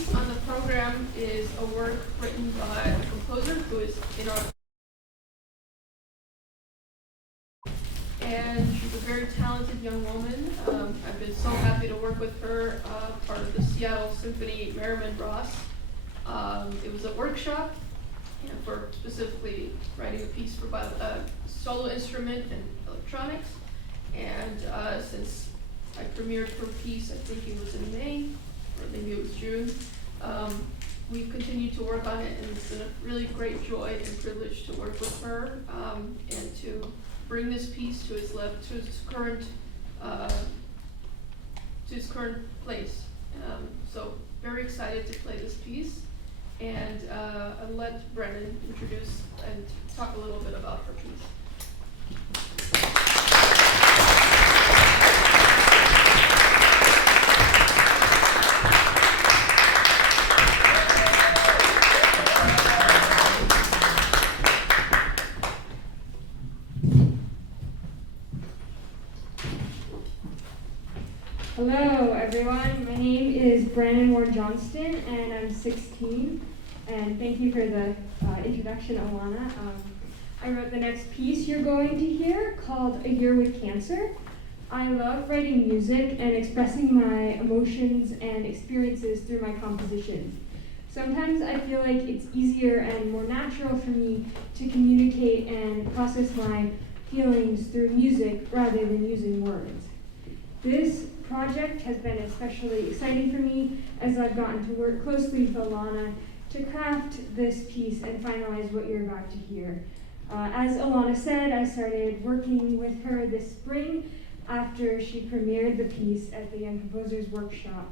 On the program is a work written by a composer who is in our, and she's a very talented young woman. I've been so happy to work with her, part of the Seattle Symphony Merriman Ross. It was a workshop for specifically writing a piece for solo instrument and electronics. And since I premiered her piece, I think it was in May, or maybe it was June, we've continued to work on it, and it's been a really great joy and privilege to work with her and to bring this piece to its current place. So very excited to play this piece, and I'll let Brannon introduce and talk a little bit about her piece. Hello everyone, my name is Brannon Warn-Johnston and I'm 16, and thank you for the introduction, Ilana. I wrote the next piece you're going to hear called A Year with Cancer. I love writing music and expressing my emotions and experiences through my compositions. Sometimes I feel like it's easier and more natural for me to communicate and process my feelings through music rather than using words. This project has been especially exciting for me as I've gotten to work closely with Ilana to craft this piece and finalize what you're about to hear. As Ilana said, I started working with her this spring after she premiered the piece at the Young Composers Workshop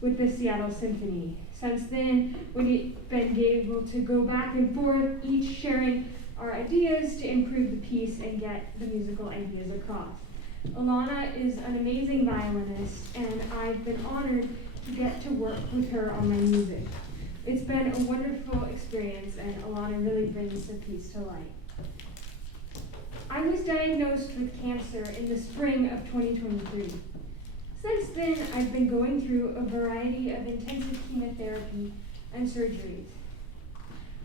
with the Seattle Symphony. Since then, we've been able to go back and forth, each sharing our ideas to improve the piece and get the musical ideas across. Ilana is an amazing violinist, and I've been honored to get to work with her on my music. It's been a wonderful experience, and Ilana really brings the piece to life. I was diagnosed with cancer in the spring of 2023. Since then, I've been going through a variety of intensive chemotherapy and surgeries.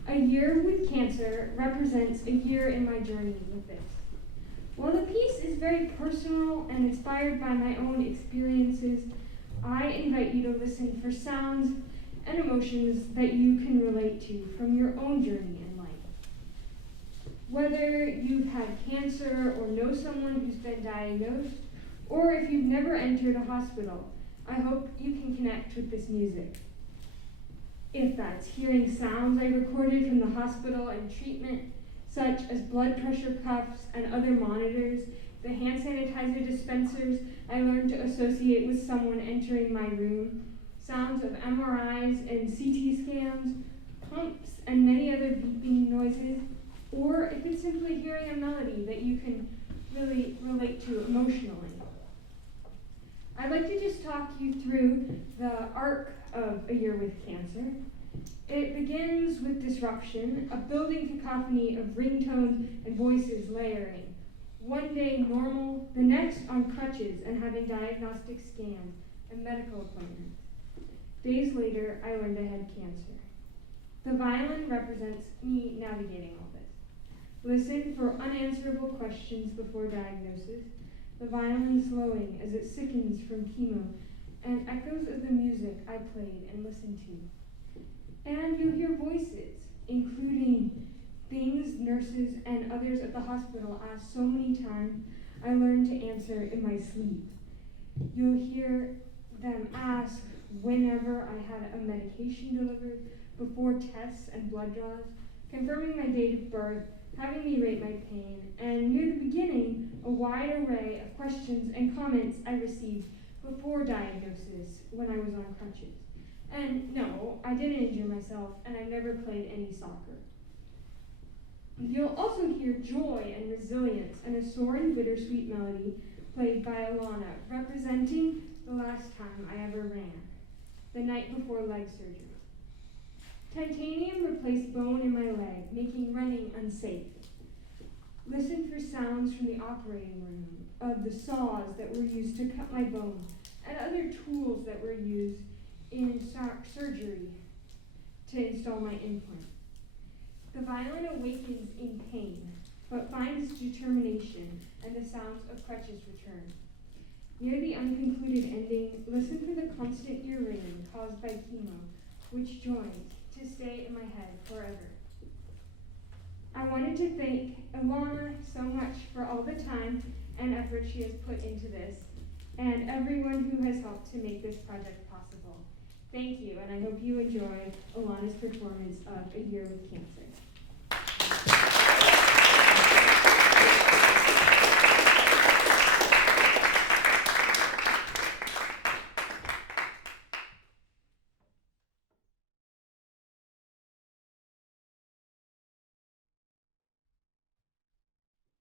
A year with cancer represents a year in my journey with this. While the piece is very personal and inspired by my own experiences, I invite you to listen for sounds and emotions that you can relate to from your own journey in life. Whether you've had cancer or know someone who's been diagnosed, or if you've never entered a hospital, I hope you can connect with this music. If that's hearing sounds I recorded from the hospital and treatment, such as blood pressure cuffs and other monitors, the hand sanitizer dispensers I learned to associate with someone entering my room, sounds of MRIs and CT scans, pumps, and many other beeping noises, or if it's simply hearing a melody that you can really relate to emotionally. I'd like to just talk you through the arc of A Year with Cancer. It begins with disruption, a building cacophony of ringtones and voices layering. One day normal, the next on crutches and having diagnostic scans and medical appointments. Days later, I learned I had cancer. The violin represents me navigating all this. Listen for unanswerable questions before diagnosis, the violin slowing as it sickens from chemo, and echoes of the music I played and listened to. And you'll hear voices, including things nurses and others at the hospital asked so many times I learned to answer in my sleep. You'll hear them ask whenever I had a medication delivered, before tests and blood draws, confirming my date of birth, having me rate my pain, and near the beginning, a wide array of questions and comments I received before diagnosis when I was on crutches. And no, I didn't injure myself, and I never played any soccer. You'll also hear joy and resilience and a soaring bittersweet melody played by Ilana, representing the last time I ever ran, the night before leg surgery. Titanium replaced bone in my leg, making running unsafe. Listen for sounds from the operating room, of the saws that were used to cut my bone, and other tools that were used in surgery to install my implant. The violin awakens in pain, but finds determination, and the sounds of crutches return. Near the unconcluded ending, listen for the constant ear ringing caused by chemo, which joins to stay in my head forever. I wanted to thank Ilana so much for all the time and effort she has put into this, and everyone who has helped to make this project possible. Thank you, and I hope you enjoy Ilana's performance of A Year with Cancer.